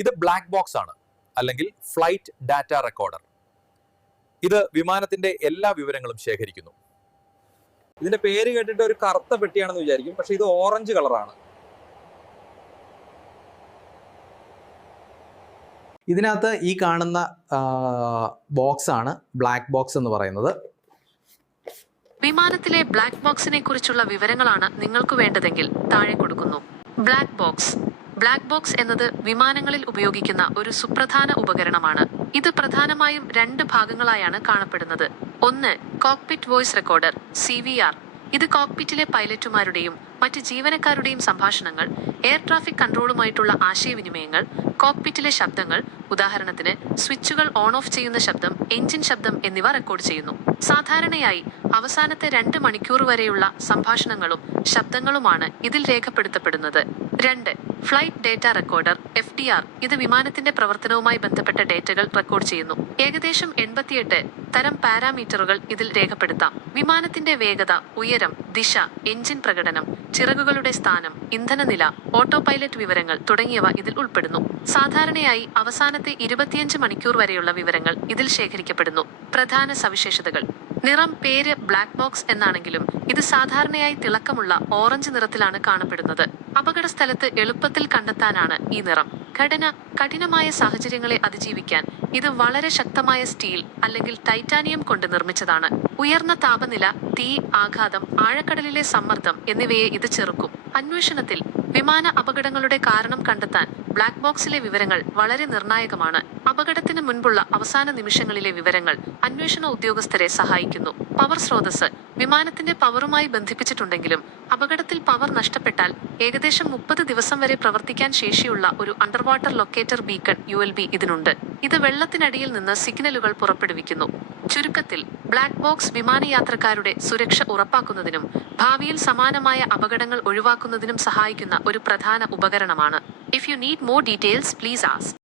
ഇത് black box ആണ്, അല്ലെങ്കിൽ ഫ്ലൈറ്റ് ഡാറ്റ റെക്കോർഡർ. ഇത് വിമാനത്തിന്റെ എല്ലാ വിവരങ്ങളും ശേഖരിക്കുന്നു. ഇതിന്റെ പേര് കേട്ടിട്ട് ഒരു കറുത്ത പെട്ടിയാണെന്ന് വിചാരിക്കും, പക്ഷെ ഇത് ഓറഞ്ച് കളറാണ്. ഇതിനകത്ത് ഈ കാണുന്ന ബോക്സ് ആണ് ബ്ലാക്ക് ബോക്സ് എന്ന് പറയുന്നത്. വിമാനത്തിലെ ബ്ലാക്ക് ബോക്സിനെ കുറിച്ചുള്ള വിവരങ്ങളാണ് നിങ്ങൾക്ക് വേണ്ടതെങ്കിൽ താഴെ കൊടുക്കുന്നു. Black box. ബ്ലാക്ക് ബോക്സ് എന്നത് വിമാനങ്ങളിൽ ഉപയോഗിക്കുന്ന ഒരു സുപ്രധാന ഉപകരണമാണ്. ഇത് പ്രധാനമായും 2 ഭാഗങ്ങളായാണ് കാണപ്പെടുന്നത്. ഒന്ന്, കോക്പിറ്റ് വോയിസ് റെക്കോർഡർ (CVR). ഇത് കോക്പിറ്റിലെ പൈലറ്റുമാരുടെയും മറ്റ് ജീവനക്കാരുടെയും സംഭാഷണങ്ങൾ, എയർ ട്രാഫിക് കൺട്രോളുമായിട്ടുള്ള ആശയവിനിമയങ്ങൾ, കോക്പിറ്റിലെ ശബ്ദങ്ങൾ, ഉദാഹരണത്തിന് സ്വിച്ചുകൾ ഓൺ ഓഫ് ചെയ്യുന്ന ശബ്ദം, എഞ്ചിൻ ശബ്ദം എന്നിവ റെക്കോർഡ് ചെയ്യുന്നു. സാധാരണയായി അവസാനത്തെ 2 മണിക്കൂർ വരെയുള്ള സംഭാഷണങ്ങളും ശബ്ദങ്ങളുമാണ് ഇതിൽ രേഖപ്പെടുത്തപ്പെടുന്നത്. 2. Flight data recorder (FDR). ഇത് വിമാനത്തിന്റെ പ്രവർത്തനവുമായി ബന്ധപ്പെട്ട ഡേറ്റകൾ റെക്കോർഡ് ചെയ്യുന്നു. ഏകദേശം 88 തരം പാരാമീറ്ററുകൾ ഇതിൽ രേഖപ്പെടുത്താം. വിമാനത്തിന്റെ വേഗത, ഉയരം, ദിശ, എഞ്ചിൻ പ്രകടനം, ചിറകുകളുടെ സ്ഥാനം, ഇന്ധനനില, ഓട്ടോ പൈലറ്റ് വിവരങ്ങൾ തുടങ്ങിയവ ഇതിൽ ഉൾപ്പെടുന്നു. സാധാരണയായി അവസാനത്തെ 25 മണിക്കൂർ വരെയുള്ള വിവരങ്ങൾ ഇതിൽ ശേഖരിക്കപ്പെടുന്നു. പ്രധാന സവിശേഷതകൾ. നിറം. പേര് ബ്ലാക്ക് ബോക്സ് എന്നാണെങ്കിലും ഇത് സാധാരണയായി തിളക്കമുള്ള ഓറഞ്ച് നിറത്തിലാണ് കാണപ്പെടുന്നത്. അപകട സ്ഥലത്ത് എളുപ്പത്തിൽ കണ്ടെത്താനാണ് ഈ നിറം. ഘടന. കഠിനമായ സാഹചര്യങ്ങളെ അതിജീവിക്കാൻ ഇത് വളരെ ശക്തമായ സ്റ്റീൽ അല്ലെങ്കിൽ ടൈറ്റാനിയം കൊണ്ട് നിർമ്മിച്ചതാണ്. ഉയർന്ന താപനില, തീ, ആഘാതം, ആഴക്കടലിലെ സമ്മർദ്ദം എന്നിവയെ ഇത് ചെറുക്കും. അന്വേഷണത്തിൽ വിമാന അപകടങ്ങളുടെ കാരണം കണ്ടെത്താൻ ബ്ലാക്ക് ബോക്സിലെ വിവരങ്ങൾ വളരെ നിർണായകമാണ്. അപകടത്തിന് മുൻപുള്ള അവസാന നിമിഷങ്ങളിലെ വിവരങ്ങൾ അന്വേഷണ ഉദ്യോഗസ്ഥരെ സഹായിക്കുന്നു. പവർ സ്രോതസ്. വിമാനത്തിന്റെ പവറുമായി ബന്ധിപ്പിച്ചിട്ടുണ്ടെങ്കിലും അപകടത്തിൽ പവർ നഷ്ടപ്പെട്ടാൽ ഏകദേശം 30 ദിവസം വരെ പ്രവർത്തിക്കാൻ ശേഷിയുള്ള ഒരു under water locator beacon (ULB) ഇതിനുണ്ട്. ഇത് വെള്ളത്തിനടിയിൽ നിന്ന് സിഗ്നലുകൾ പുറപ്പെടുവിക്കുന്നു. ചുരുക്കത്തിൽ, ബ്ലാക്ക് ബോക്സ് വിമാനയാത്രക്കാരുടെ സുരക്ഷ ഉറപ്പാക്കുന്നതിനും ഭാവിയിൽ സമാനമായ അപകടങ്ങൾ ഒഴിവാക്കുന്നതിനും സഹായിക്കുന്ന ഒരു പ്രധാന ഉപകരണമാണ്. If you need more details, please ask.